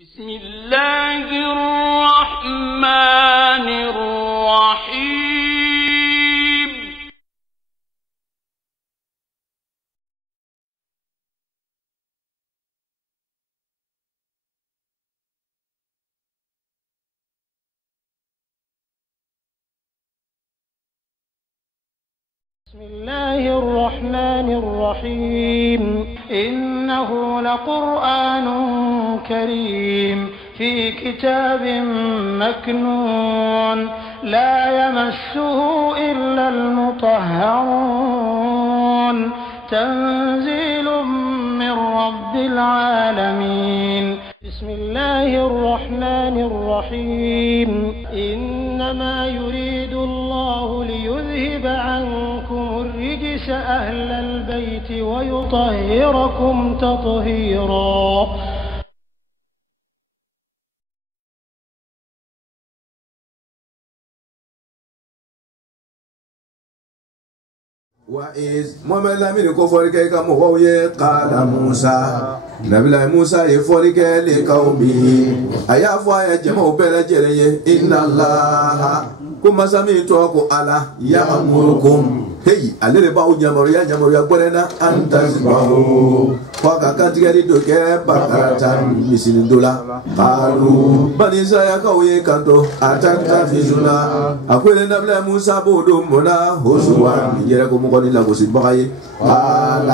بسم الله الرحمن الرحيم بسم الله الرحمن الرحيم إنه لقرآن كريم في كتاب مكنون لا يمسه إلا المطهرون تنزيل من رب العالمين بسم الله الرحمن الرحيم إنما يريد الله ليذهب عنكم الرجس أهل البيت ويطهركم تطهيرا وإذ محمد لامين كفرك كمويه قال موسى نبي موسى يفرك لقومه أيا فايا جمع بلجري إن الله كما سمعتوا على يأمركم هي على باو جمريا قرنا أن تذبحوا فكانت دوكه بقرة مثل دولا قالوا بني إسرائيل كوي كانتو أتتخذنا أقول نبي موسى بودمنا هزوا يجركم قولي لا بسيط بقاي قال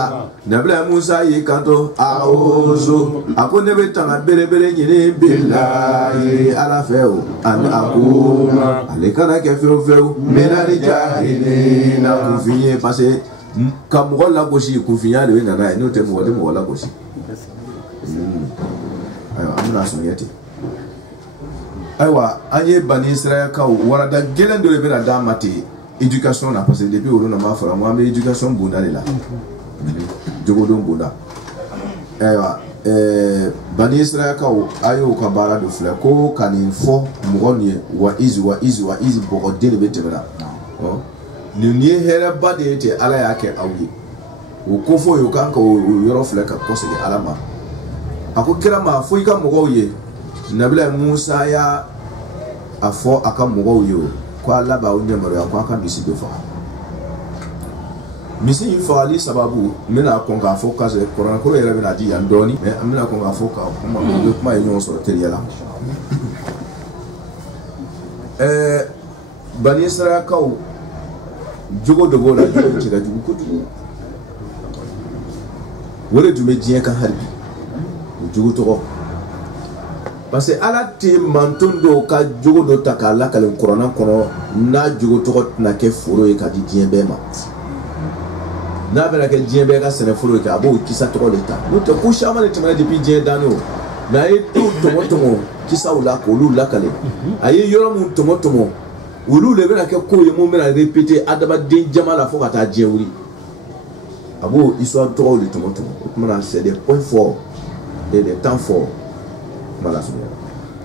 نبي موسى يكانتو أعوذ أقول نبي تنا بره يني بالله على فيو أن أقول عليك أنا كفيو من الجاهلين كفيه بس كم غلا بوشي كفيه ده نانا إنه تمو غلا بوشي أيوة أمنا سميتي أيوة أيه بني إسرائيل كاو وردا جلن دولة بنا دامتي éducation na parce que depuis on a ma fera moi mais éducation bunda là jogodon bunda bani Israël kaw ayo ka bara do fle ko kanin fo mugoni wa izi bo dele betela oh ni ni here bade te ala yake awli o ko fo yo kan ko yoro fle ka ko se alama ako kira ma fo ka mugoye nabila Musa ya afo aka mugoye kwa laba unyamaro ya kwa kan bisi befa misi ifali sababu mina konga foka se korana ko yera mina di andoni me mina konga foka kuma yenyo so teriela bani Israël kaw jogo dogo la jogo ci da jugu ko jugu wala du me dien kan harbi jugu to parce que ala te mantondo ka jogo do takala kala korona kono na jogo to na ke furo e ka di dien be ma na bela ke dien be ka sene furo e ka bo kisa to leta no te ko shama ne timana depuis dien dano na e to tomo kisa ula ko lu la kale ayi yoro mu tomo ulu le bela ke ko ye mo mena répéter adaba den jamala fo ka ta dien wuri abo histoire to le tomo kuma c'est des points forts et des temps forts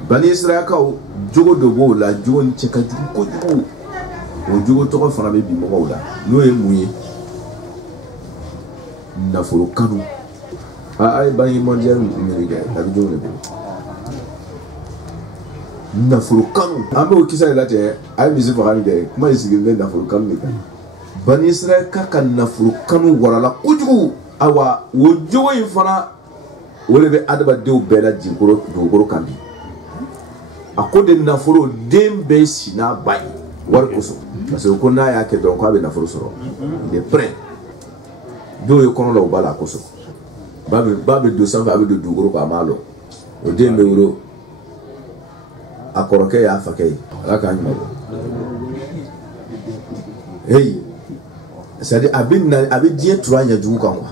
bani Israël kaw jogo dogo la jogo ni cheka jugu ko jugu o jogo to fana be bi mo la no e muye na foro kanu ay bani mondial america la jogo le na foro kanu ambe o kisa la te ay bizi fara de kuma isigi be na foro kanu ka bani Israël ka kan na foro kanu warala ko jugu awa wo jogo yi fana wole be adaba dew bela jinkoro dogoro kambi akode naforo dembe sina bay war kuso parce que konna ya ke donc abe naforo soro il est prêt do yo kono lo bala kuso babe 200 abe de dogoro ka malo o dembe wuro akoroke ya fakay aka nyimo hey c'est à dire abi die 3 nya jugu kan wa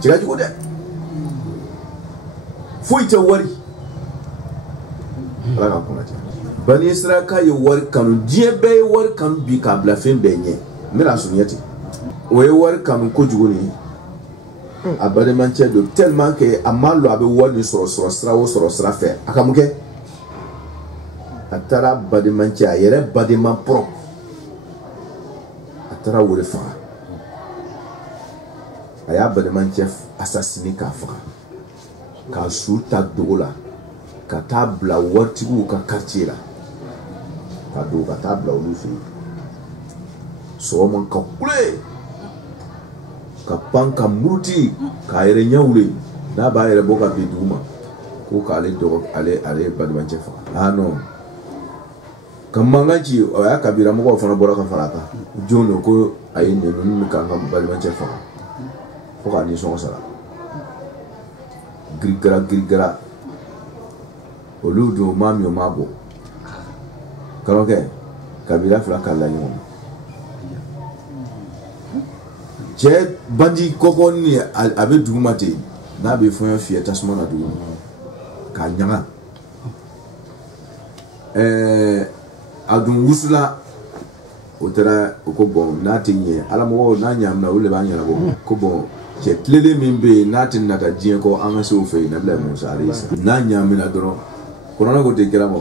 tiga jugu de foite wari ala kuna ti bani Israël ka ye wari kanu die be wari kanu bi ka bla fen benye mira sunyati o ye wari kanu ko jugoni abade manche do tellement que amalo abe wani soro sra fe akamuke atara bade manche ayere bade man pro atara wori fa aya bade manche assassiné ka fa ka su ta dogo la ka taa bila waritigiw ka quartier la ka don ka taa bila olu fɛ yen sɔgɔma ka kule ka pan ka muruti k'a yɛrɛ ɲɛ wuli n'a b'a yɛrɛ bɔ ka bin dugu ma ko k'ale dɔgɔ ale balimacɛ faga non ka mankan ci o y'a kabila mɔgɔw fana bɔra ka fara a kan jɔn don ko a ye ninnu min kan ka balimacɛ faga fo k'a nisɔngɔ sara girigara olu dun o m'a min o m'a bɔ karamɔgɔkɛ kabila fila ka la ɲɔgɔn cɛ bandi kɔkɔ ni a bɛ dugu ma ten n'a bɛ fɛn fiyɛ tasuma na dugu k'a ɲaga a dun wusula o taara o ko bɔn n'a tɛ ɲɛ ala mɔgɔw n'a ɲamina olu de b'a ɲɛnabɔ ko bɔn cɛ tilelen min bɛ yen n'a tɛ nata diɲɛ kɔ an ka se o fɛ yen Nabila Musa alayhi salam n'a ɲamina dɔrɔn kuranɛ ko tɛ kira ma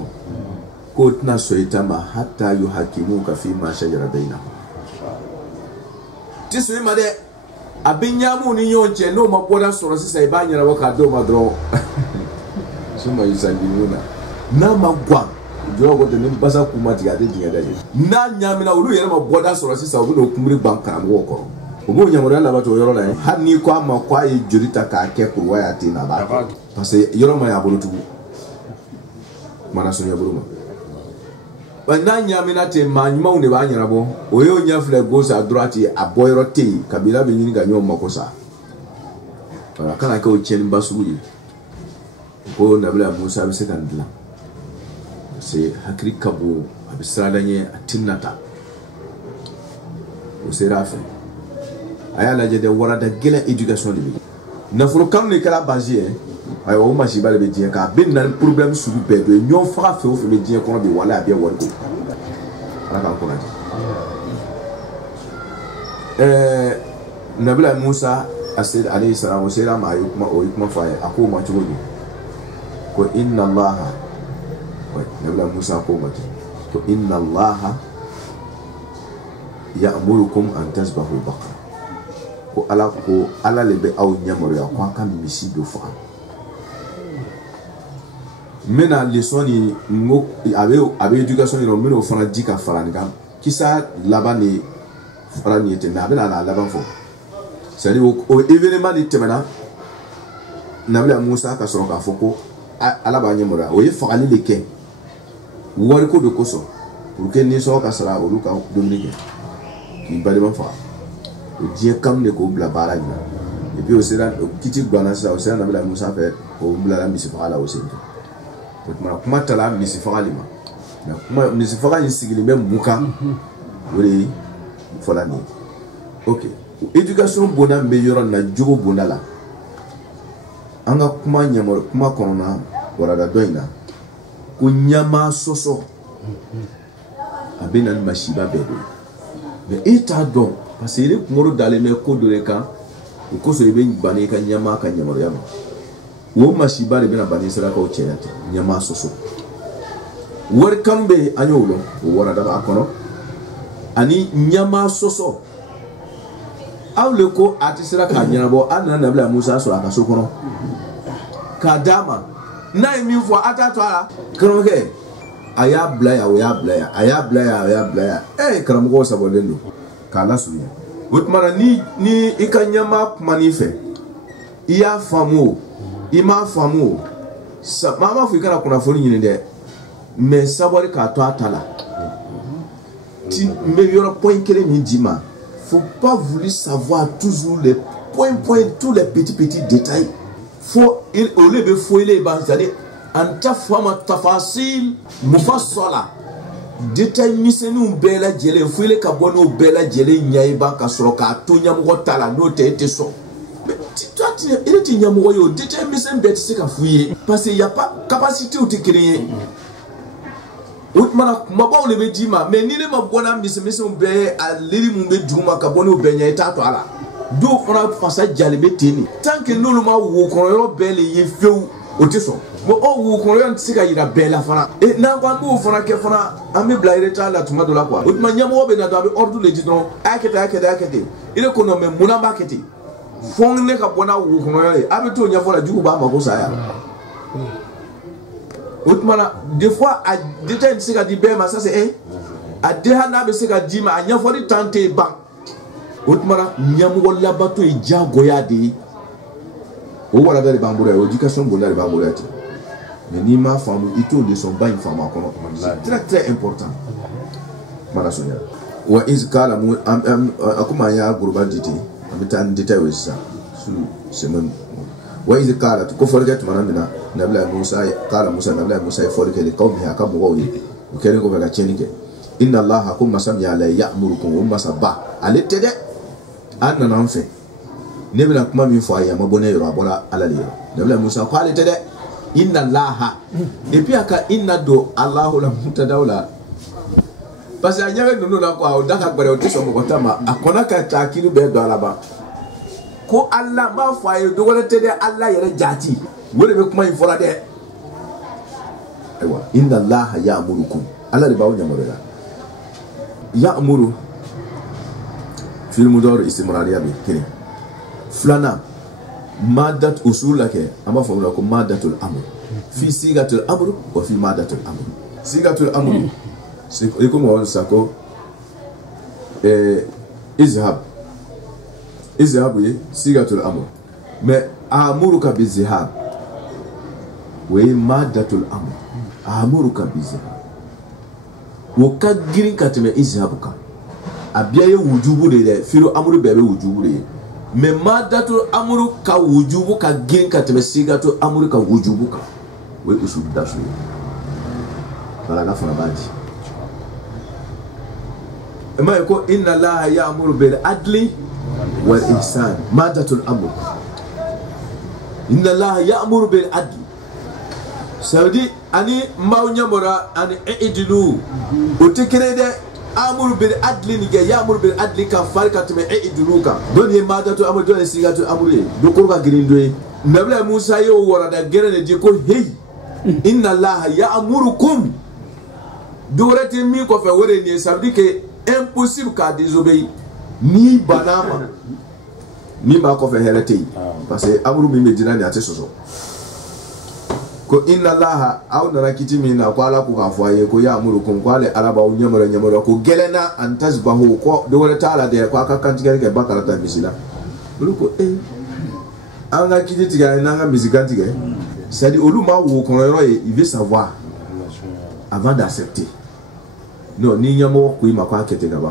k'o tɛna sɔn i ta ma hatta yuhakimuka fima shajara bainahum ti sɔn i ma dɛ a bɛ ɲamu ni ɲɔgɔn cɛ n'o ma bɔda sɔrɔ sisan i b'a ɲɛnabɔ k'a d'o ma dɔrɔn suma yusallimuna n'a ma guwan jɔn ko ten ni basa kun ma tigɛ a tɛ diɲɛ dɛ n'a ɲamina olu yɛrɛ ma bɔda sɔrɔ sisan u bɛ n'o kunbiri ban karamɔgɔw kɔrɔ o b'o yamaruya laban to yɔrɔ la yen hali n'i ko a ma ko a ye joli ta k'a kɛ kuruwa y'a ten na a b'a kɛ parce que yɔrɔ ma y'a bolo tugun mana sɔn ɲɛbolo ma wa n'a ɲamina ten maa ɲumanw de b'a ɲɛnabɔ o y'o ɲɛ filɛ gauche à droite a bɔ yɔrɔ tɛ yen kabila bɛ ɲini ka ɲɔgɔn mako sa voilà kana kɛ o tiɲɛniba sugu ye ko Nabila Musa bɛ se ka nin dilan parce que hakili ka bon a bɛ sirada ɲɛ a ti nata o sera a fɛ a y'a lajɛ dɛ warada gɛlɛn éducation de bɛ nafolo kanu de kɛra base ye ayiwa o masiba de bɛ diɲɛ kan a bɛ na ni problème sugu bɛɛ dɔ ye ɲɔgɔn faga fɛn o fɛn bɛ diɲɛ kɔnɔ bi wala a bɛ wari ko ala k'an kɔnɔ diya Nabila Musa alayhi salam o sera ma o ye kuma fɔ a ye a k'o ma cogo di ko inna Allaha Nabila Musa ko ma ten ko inna Allaha ya'murukum an tasbahu baqara ko ala le bɛ aw yamaruya ko a ka misi dɔ faga n bɛna leçon ni n ko a bɛ éducation ɲini o n bɛna o fana di ka fara nin kan kisa laban de fara nin ye ten mais a bɛna n'a laban fɔ c'est à dire o événement de tɛmɛna Nabila Musa ka sɔrɔ k'a fɔ ko ala b'a ɲamaruya o ye fagali de kɛ wariko de kosɔn pour que nisɔngɔ ka sara olu ka dumuni kɛ k'i balima faga o diɲɛ kanu de k'o bila baara in na et puis o sera kiti guwanna sisan o sera Nabila Musa fɛ o bilala misi faga la o senfɛ o tuma kuma tala misi fagali ma mais kuma misi faga in sigilen bɛ mun kan o de fɔla nin ye ok éducation bonda min bɛ yɔrɔ in na jogo bonda la an ka kuma kɔnɔna warada dɔ in na ko ɲama sɔsɔ a bɛ na ni masiba bɛɛ de ye mais e t'a dɔn parce que i kunkolo dalen bɛ ko dɔ de kan o kosɔn i bɛ ban i ka ɲama ka yamaruya ma o masiba de bɛna ban i sarakaw cɛya ten ɲama sɔsɔ wari kanu bɛ yen an y'o dɔn o warada b'a kɔnɔ ani ɲama sɔsɔ aw le ko a tɛ sera k'a ɲɛnabɔ a nana Nabila Musa sɔrɔ a ka so kɔnɔ k'a d'a ma n'a ye min fɔ a t'a to a la karamɔgɔkɛ a y'a bila yan o y'a bila yan a y'a bila yan o y'a bila yan karamɔgɔw sabalilen don k'a lasurunya o tuma na ni i ka ɲɛmaa kuman'i fɛ i y'a faamu o i m'a faamu o maa m'a fɔ i kana kunnafoni ɲini dɛ mais savoir k'a to a ta la n bɛ yɔrɔ point kelen min d'i ma faut pas vouloir savoir toujours les points tous les petits détails faut au lieu de fouiller les c'est-à-dire en ta forme tafasil mufassala détail misɛnninw bɛɛ lajɛlen fouiller ka bɔ n'o bɛɛ lajɛlen ɲɛ i b'a ka sɔrɔ k'a to ɲɛmɔgɔ ta la n'o tɛ e tɛ sɔn mais toi e tɛ ɲɛmɔgɔ ye o détail misɛnnin bɛɛ tɛ se ka f'u ye parce que y a pas capacité u tɛ kelen ye o tuma na kumabaw de bɛ d'i ma mais ni ne ma bɔ n'a misɛnmisɛnw bɛɛ a liri mun bɛ dugu ma ka bɔ n'o bɛɛ ɲɛ i t'a to a la dɔw fana fasa jalen bɛ ten de tant que n'olu ma wo kɔnɔ bɛɛ le ye fewu o tɛ sɔn bon o wo kɔnɔ tɛ se ka yira bɛɛ la fana n'an ko an b'o fana kɛ fana an bɛ bila retard la tuma dɔ la quoi o tuma ɲɛmɔgɔ bɛ na dɔn a bɛ ordre de di dɔrɔn a y'a kɛ ten a y'a kɛ ten a y'a kɛ ten i de ko non mais mun na an b'a kɛ ten fon ne ka bona wo kono ye abeto nya fo la jugu ba ma ko sa ya utmana des fois a détail se ka di be ma ça c'est a deha na be se ka di ma nya fo di tante ban utmana nyamu wala bato e jago ya de o wala dali bambura éducation bonda de bambura ti mais ni ma femme ito de son bain femme kono c'est très très important mara sonya wa iz kala mu akuma ya gurban dite amitan dite wesa su semen wa iz kala ko forget manamina nabla musa kala musa nabla musa forget le qawmi aka mo wi kene ko bega chenike inna allaha kum masam ya la ya'murukum wa masaba alitede anna nanfe nebla kuma mi fo ya mabone yoro abola alali nabla musa ko alitede inna allaha et puis aka inna do allahu la mutadawla parce que anyave nono na ko o daka gbere o ti so mo tama akona ka ta kilu be do alaba ko allah ma fa ye do wala tede allah yere jati wole be kuma infora de aywa inna allaha ya'murukum allah de bawo nyamoro la ya'muru fil mudar istimrariya bi kini flana madat usulake ama fa ko madatul amr fi sigatul amr wa fi madatul amr sigatul amr c'est comme on sako izhab sigatul amr mais amuruka bizihab wa madatul amr amuruka bizihab wo ka girin katme izhabuka abiye wujubu de firo amru bebe wujubu de mais madatul amru ka wujubu ka girin katme sigatul amru ka wujubu ka we usul dasu bala ga fana baji ما يقول إن الله يأمر بالعدل والإحسان مادة الأمر إن الله يأمر بالعدل سودي أني ما نمرا أني إدلو وتكرر أمر بالعدل نجى يأمر بالعدل كفارك تم إدلو كا دوني مادة الأمر دوني سيغة الأمر دكورك جريندوي نبلا موسى يو وردا جرن جيكو هي إن الله يأمركم دورتي ميكو فورني سودي كي impossible qu'à désobéir ni banama ni ma ko fe helete parce que amuru mi medina ni ate soso ko inna allaha aw na kitimi na ko ala ko ka foye ko ya amuru ko ale araba o nyamara ko gelena antazbahu ko de wala taala de ko aka kantigere ke bakara ta misila ko anga kiti ga nanga misigantige c'est dire olu ma wo ko ro il veut savoir avant d'accepter. Non, ni nyamo ko ima kwa kete gaba.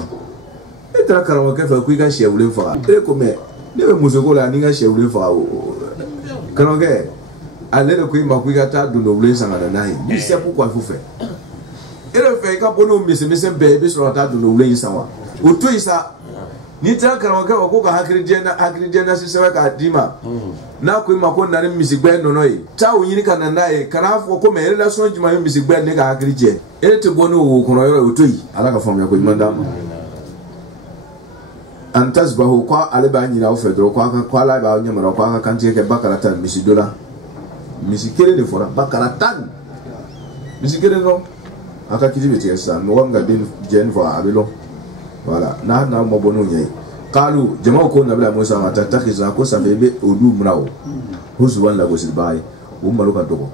E tra karamo ke fa ku ga shewule fa. E ko me, ne be musoko la ni ga shewule fa o. Kanoge, ale ko ima ku ga ta do no wule sanga na nai. Ni se pourquoi il faut faire. E le fait ka bono mise be so ta do no wule sanga. O to isa ni tra karamo ke ko ka hakri jena si sewa ka dima. Na ko ima ko na ni misigbe no no yi. Ta o yin kana nai, kana fo ko me relation juma misigbe ne ka hakri je. Et te bono wo kono yoro utui ala ka famya ko imanda antas ba ho kwa ale ba nyina o fedro kwa la ba nyamara kwa ka kantie ke bakaratan misidola misikere de fora bakaratan misikere no aka kiji beti esa no wanga din jen fa abelo voilà na mo bono nyai qalu jama ko nabila musa mata takhiza ko sabebe odu mrawo huzuwan la gosil bai o maluka dogo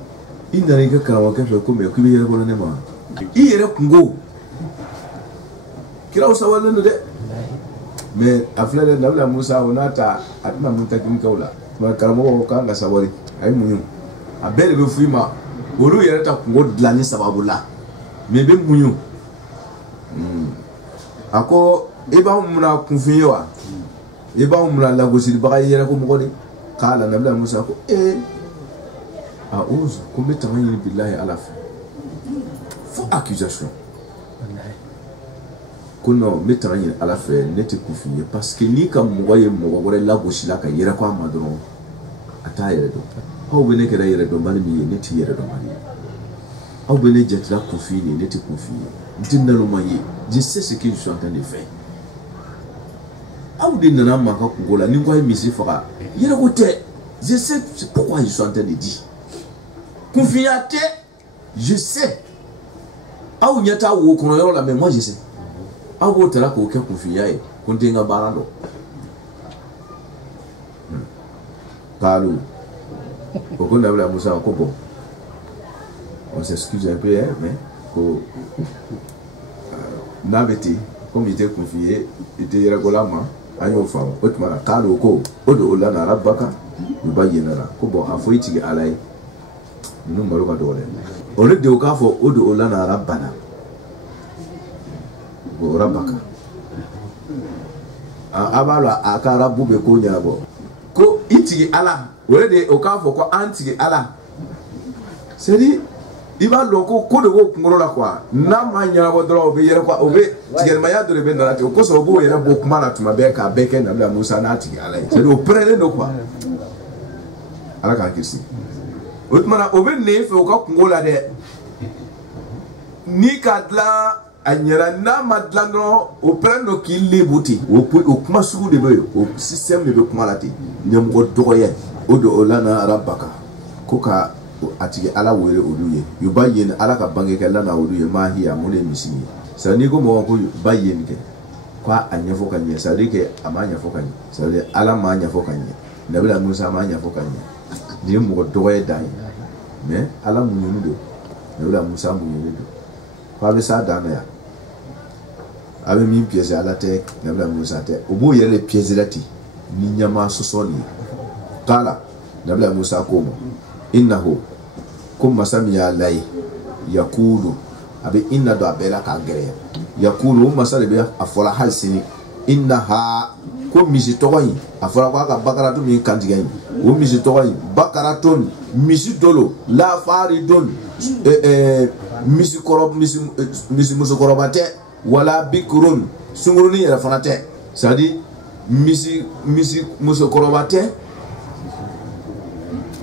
inda ni ka karawa ka ko me ku bi yere bono ne ma iyere kungo kira usawala no de mais aflele nabla musa onata atna muntakim kaula ma karamo ko kanga sawari ay munyu abele be fuima olu yere ta kungo dlani sababula me be munyu ako iba muna kunfiwa iba muna lagosil ba yere ko mo de kala nabla musa ko a'udhu kumitamayni billahi alaf accusation kono metanye ala fe nete kufiye parce que ni kam moye mo wore la goshila ka yere kwa madron ata yere do aw bene ke da yere do mali mi nete yere do mali aw bene jetla kufiye nete kufiye dinna no maye je sais ce que je suis en train de faire aw dinna na ma ka kungola ni ngwa mi si fara yere ko te je sais pourquoi je suis en train de dire confiate je sais aw nyata wo kono yoro la mais moi je sais aw wo tara ko ke confier kontenga barando Kalou. Pourquoi Nabi Moussa en copo? On s'excuse un peu, hein, mais Nabeti, comme il était confié, il était régulièrement à une femme. Autrement, Kalou, Odo Olana Rabaka, nous baillons Kobo, a fouillé à l'aïe. Nous ne pouvons pas dormir. On le dit au cas où Odo Olana Rabana. Rabaka. Abala akara bube ko nyabo ko itigi ala wele de o ka fo ko antigi ala c'est dit il va loko ko de ko ngoro la quoi na ma nyabo dro be yere quoi obe tigel maya do be na ko so bo yere bo kuma na tuma be ka be ke na bla Musa na tigi ala c'est do prele no quoi ala ka kisi otmana obe ne fe o ka ngola de ni kadla anyera na madlano o prendre qui libuti o kuma sugu de be o système de be kuma lati nyam ko doye o do olana rabaka ko ka atige ala wele oduye yo bayen ala ka bange ke lana oduye ma hiya mo le misini sani ko mo ko bayen ke kwa anyafo kanye sadi ke amanya fo kanye sadi ala ma anyafo kanye nabila Musa ma anyafo kanye ni mo doye dai mais ala mu nyunu do nabila Musa mu nyunu do kwa be sa dana ya avec mis pièces à la terre, Nabi Moussa terre. Au bout il y a les pièces là ti, ni nyama sosoni. Kala, Nabi Moussa comme innahu, comme masami ya lai, yakulu, avec inna do abela kagere. Yakulu masale be afola halsini, innaha, comme misi toyi, afola kwa ka bakaratu mi kantigay. O misi toyi, bakaraton, misi dolo, la faridon, misi korob, misi musokorobate. Wala bikurun sunguruni yɛrɛ fana tɛ c'est à dire misi musokɔrɔba tɛ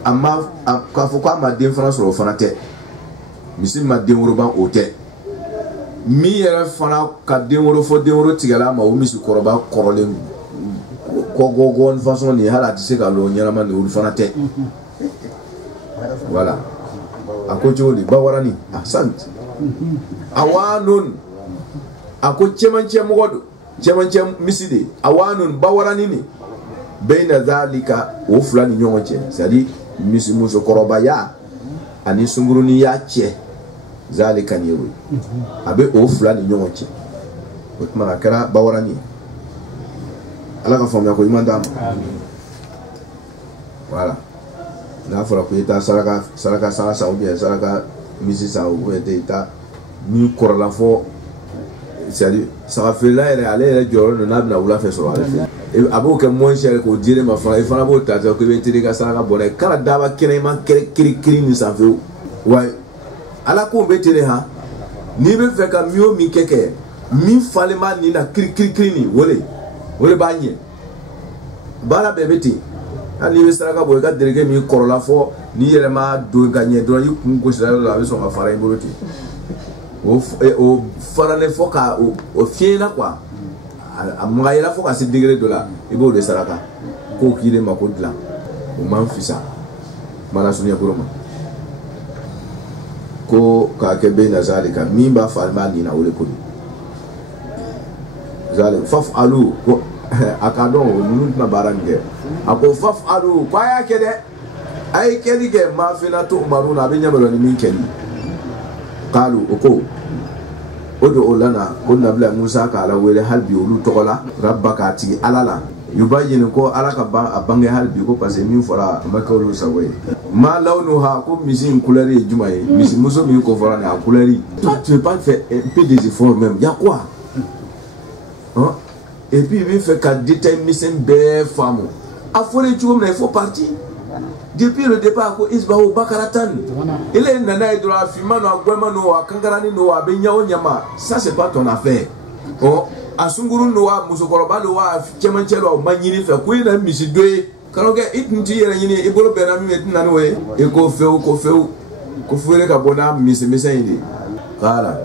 k'a fɔ k'a ma den fana sɔrɔ o fana tɛ misi ma den woroban o tɛ min yɛrɛ fana ka den woro fɔ den woro tigɛla ma o misikɔrɔba kɔrɔlen kɔgɔgɔ façon nin hali a tɛ se ka lɔ ɲɛnama nin olu fana tɛ voilà a ko cogo di bawarani ahsant awanun ako cɛmancɛ mɔgɔ do cɛmancɛ misidi awanun bawarani ni bɛyina zalika o fila ni ɲɔgɔn cɛ c'est à dire musokɔrɔbaya ani sunguruniya cɛ zalika ni yero a bɛ o fila ni ɲɔgɔn cɛ o tuma a kɛra bawarani ye ala ka faamuya ko ɲuman d'a ma voilà n'a fɔra ko i taa saraka san ou bien saraka misi san ou bien i taa min kɔrɔla fɔ c'est-à-dire saga feerela yɛrɛ ale yɛrɛ jɔyɔrɔ do n'a bɛna wula fɛ sɔrɔ ale fɛ a b'o kɛ moins cher k'o di ne ma fana i fana b'o ta ko i bɛ teri ka saraka bɔ dɛ kana daba kɛnɛ i ma kiri nin sanfɛ wa ala ko bɛ teri ha n'i bɛ fɛ ka min o min kɛ min falen b'a nin na kiri nin o de b'a ɲɛ baara bɛɛ bɛ ten hali n'i bɛ saraka bɔ i ka dereke min kɔrɔla fɔ n'i yɛrɛ ma don ka ɲɛ dɔrɔn i kun gosira yɔrɔ la a bɛ sɔn ka fara i bolo ten o faralen fɔ ka o fiɲɛna quoi a magayala fɔ ka se degré dɔ la i b'o de saraka k'o k'i de mako dilan o man fisa mana sunya koro ma ko k'a kɛ bɛɛ na zalika min b'a fari b'a nin na o de ko zalika faf'alu ko a ka dɔn o ninnu tɛna baara min kɛ a ko faf'alu ko a y'a kɛ dɛ a ye kɛli kɛ ma fina to umaru na a bɛ ɲɛbɛlɔ ni min kɛli kalu o ko o do o lana ko nabila Musa k'ala wele hali bi olu tɔgɔ la rabba k'a tigi ala la yuba ɲini ko ala ka a bange hali bi ko parce que min fɔra a ma kɛ olu sago ye ma lawnuha ko misi in couleur ye juma ye misi muso min ko fɔra nin a couleur toi tu veux pas faire un peu des efforts même y a quoi hein? Et puis il veut faire ka détail misɛn bɛɛ faamu a fɔra cogo min na il faut partir depuis le départ ko isbahu bakaratan il est nana idra afimano agwemano akangarani no abenya onyama ça c'est pas ton affaire oh asunguru no wa musokoroba no wa chemanchelo manyini fe ko ina misidoe kanoge itinti yere nyini ibolo bena mi metina no we e ko feu ko fuere ka bona misa indi kala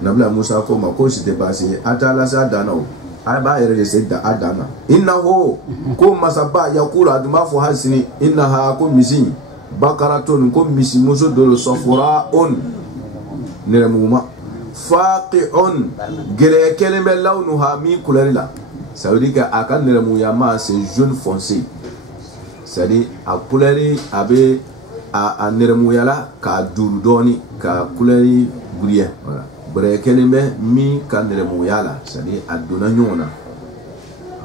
nabla Musa ko ma ko c'était passé atala sa danao aba yere de sedda adana innahu ko masaba yakula aduma fo hasini innaha ko misin bakaratun ko misi muso dolo safura on neremuma faqi'un gere keleme lawnuha mi kularila ça veut dire que akan neremu yama c'est jaune foncé c'est-à-dire a couleur abe a neremuyala ka duru doni ka couleur briller voilà bre kelime mi ka neremuyala c'est-à-dire a dona nyona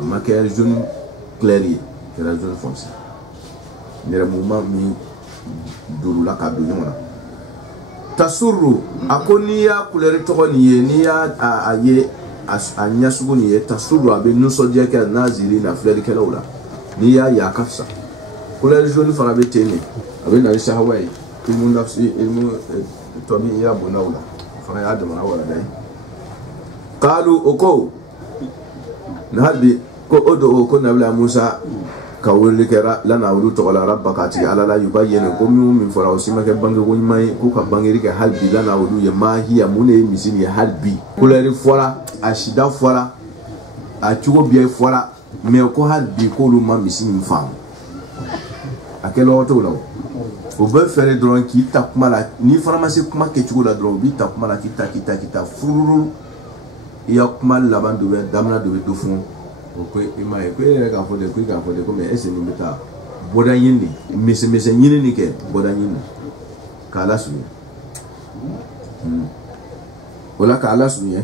ma ke jaune clair que la jaune foncé neremuma mi duru la ka do nyona tasurru akoniya couleur to ni ni ya aye a nyasugo ni tasurru abe nuso dia ke nazili na fleur ke laula ni ya kafsa couleur jaune fara be tene abe na isa hawaii ilmu nafsi ilmu tobi ya bonawla fara ya da wala dai qalu oko nabi ko odo ko nabla musa ka wuli kera lana wulu to la rabbaka ti ala la yubayyin ko min fara osima ke bangi ko mai ko ka bangiri ke halbi lana wulu ya mahiya mune misini ya halbi couleur fora ashida fora a chugo biye fora me ko halbi ko lu ma misini fam akelo auto law o be fere dron ki ta kuma la ni pharmacie kuma ke chugo la dron bi ta kuma la kita fururu ya kuma la bandu be damna do do fun o ko imaye ko ere ka fode ko me ese ni beta boda yindi mise yini ni ke boda yindi kala su wala kala su ye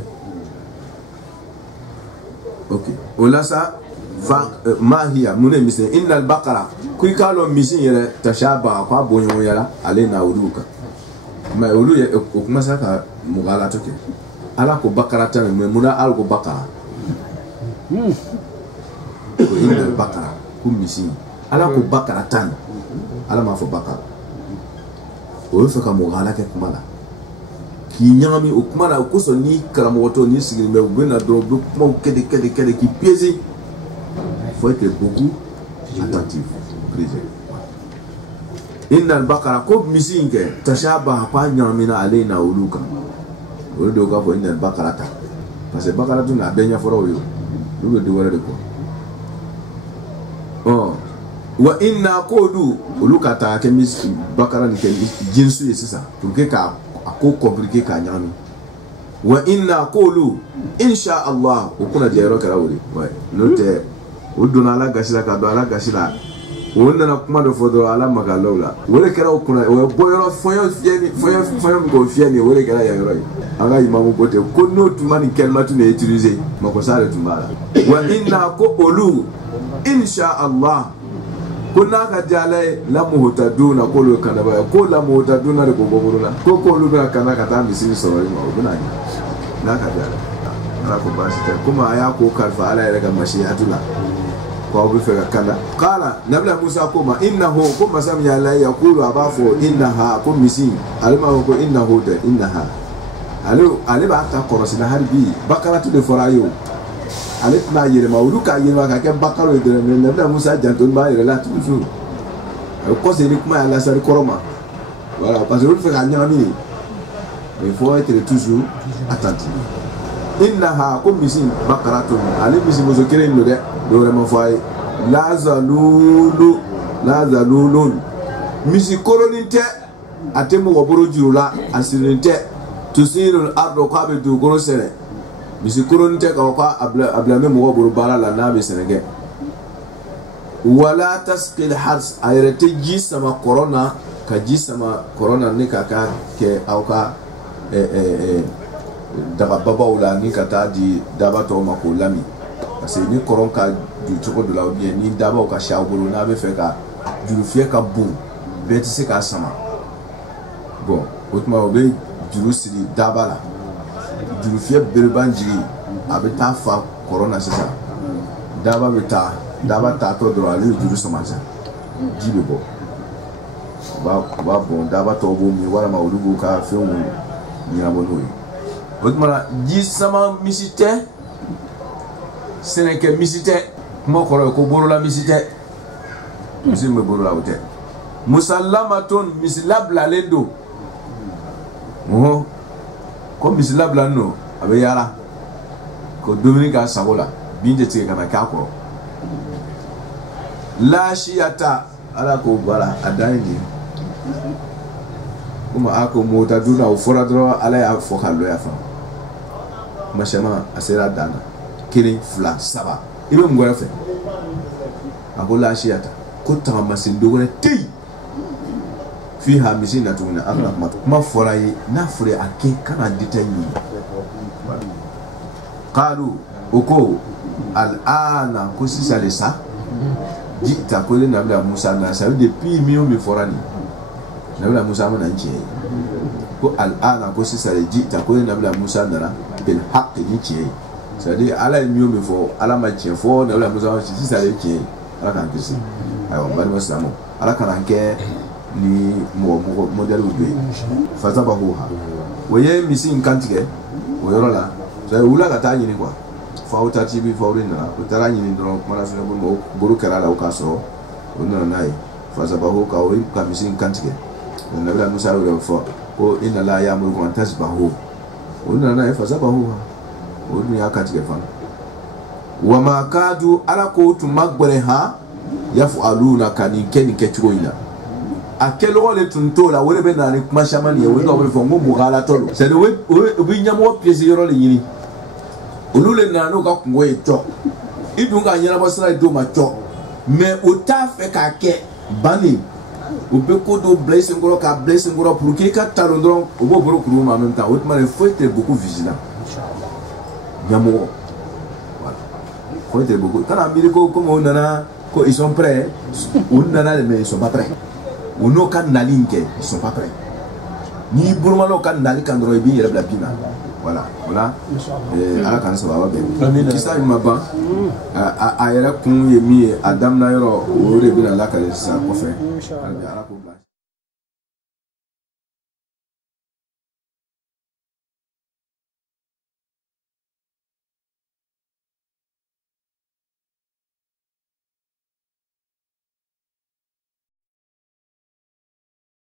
okay wala sa fa mahia mune mise innal baqara kuy kalo misi yere tashaba kwa bonyo yala alena uluka ma ulu ye o kuma saka mugala toke ala ko bakara tan me muna al ko bakara ko innal baqara kum misi ala ko bakara tan ala ma fo bakara o fe ka mugala ke kuma la ki nyami o kuma la ko so ni karamoto ni sigiri me bena do kuma kede ki piezi faut être beaucoup attentif présent innal baqara ko misinke tashaba pa nyamina alaina uluka o do ka fo innal baqara ta parce que baqara tu na benya foro yo do do wala de ko oh wa inna kodu uluka ta ke mis baqara ni ke jinsu yesisa pour que ka ko compliqué ka nyami wa inna qulu insha Allah o kuna jero kala wuri ouais note o donna ala gasila ka do ala gasila o nana kuma do fodo ala magalola wole kera o kuna o boyoro foyo ko fieni wole kera ya yoro aga imamu bote ko no tumani kelmatu ne utiliser mako sare tumala wa inna ko olu insha Allah kuna ka jale la muhtaduna ko lo kana ba ko la muhtaduna de ko boborola ko lu ba kana ka ta misini sori ma o buna na ka jale ala ko basita kuma aya ko kalfa ala ya ga mashiatula ko bi fe kala qala nabla musa ko ma innahu ko masam ya la yaqulu abafu innaha ko misin alma ko innahu da innaha ale ba ta korosina harbi bakaratu de forayo ale na yere mawdu ka yere ka ke bakaro de nabla musa janton ba yere la toujours ko c'est ni kuma la sar koroma voilà parce que il faut gagner il faut être toujours attentif innaha ko misin bakaratu ale misin mo zokere no de do rema fay la zalulun misi koloninte atemu woboro jurula asilinte tusirul ardo qabe du goro sere misi koloninte ka ko abla me mo woboro bala la nabe senege wala tasqil hars ayrete ji sama corona ka ji sama corona ne ka ke auka daga babawla ni kata di daba to mako lami parce que ni koron ka du choko de la ou bien ni daba ka shawbulu na be fe ka juru fie ka bon beti se ka sama bon otuma obe juru siri daba la juru fie berbanjiri abe ta fa corona c'est ça daba beta daba ta to do ali juru sama ça jibe bo ba bon daba to bo mi wala ma olugo ka fe mu ni abonu otuma ji sama misite seneke misite mo koro ko borola misite musim borola wote musallamatun mislabla lendo ko mislabla no abe yara ko dominika sagola binde tike kana ka ko la shiyata ala ko bala adaini kuma ako mota duna o fora dro ala ya fo kallo ya fa mashama asera dana kiri fla saba ibe mgoya fe akola shiyata ko tagamasen dogone tey fiha misinatun Allah ma foray na fure ake kana ditayi qalu uko al'ana ko sisale sa jita ko le nabla Musa na sa depuis mi forani nabla Musa mana nche ko al'ana ko sisale jita ko le nabla Musa na bil haqq nche ça dit ala mi fo ala ma che fo nabla Musa sisale nche ala kan kisi ayo bari wasamo ala kan ke ni modèle ou bien fazabahuha woye misi kantige woyorola ça wula ka ta nyini quoi fa uta tibi fa urina utara nyini dro mara so bo buru kala la ukaso onna nai fazabahu ka wo ka misi kantige na bila musa wo fo ko inna la ya'muru an tasbahu onna nai fazabahuha onna ya kantige fa wa ma kadu ala ko tumagbere ha yaf'aluna kanin kechugo ila akelo le tunto la wele be na ni kuma shamani we do wele fo ngo mugala tolo c'est we bi nyamo plaisir le yini ulule na no ka kungo eto idunga nyana basra do ma to mais o ta fait ka ke bani o be ko do blessing ngoro ka blessing ngoro pour que ka talondron o bo boro kuru en même temps o il faut être beaucoup vigilant nyamo voilà faut être beaucoup quand amiri ko comme on nana ko ils sont prêts on nana mais ils sont pas prêts uno kan nalinke ils sont pas prêts ni burmalo kan nali kan roy bi yere bina voilà ala kan sababa be kisa ma ba a yere kun ye mi adam na yoro o re bina la kale sa ko fe ala ko ba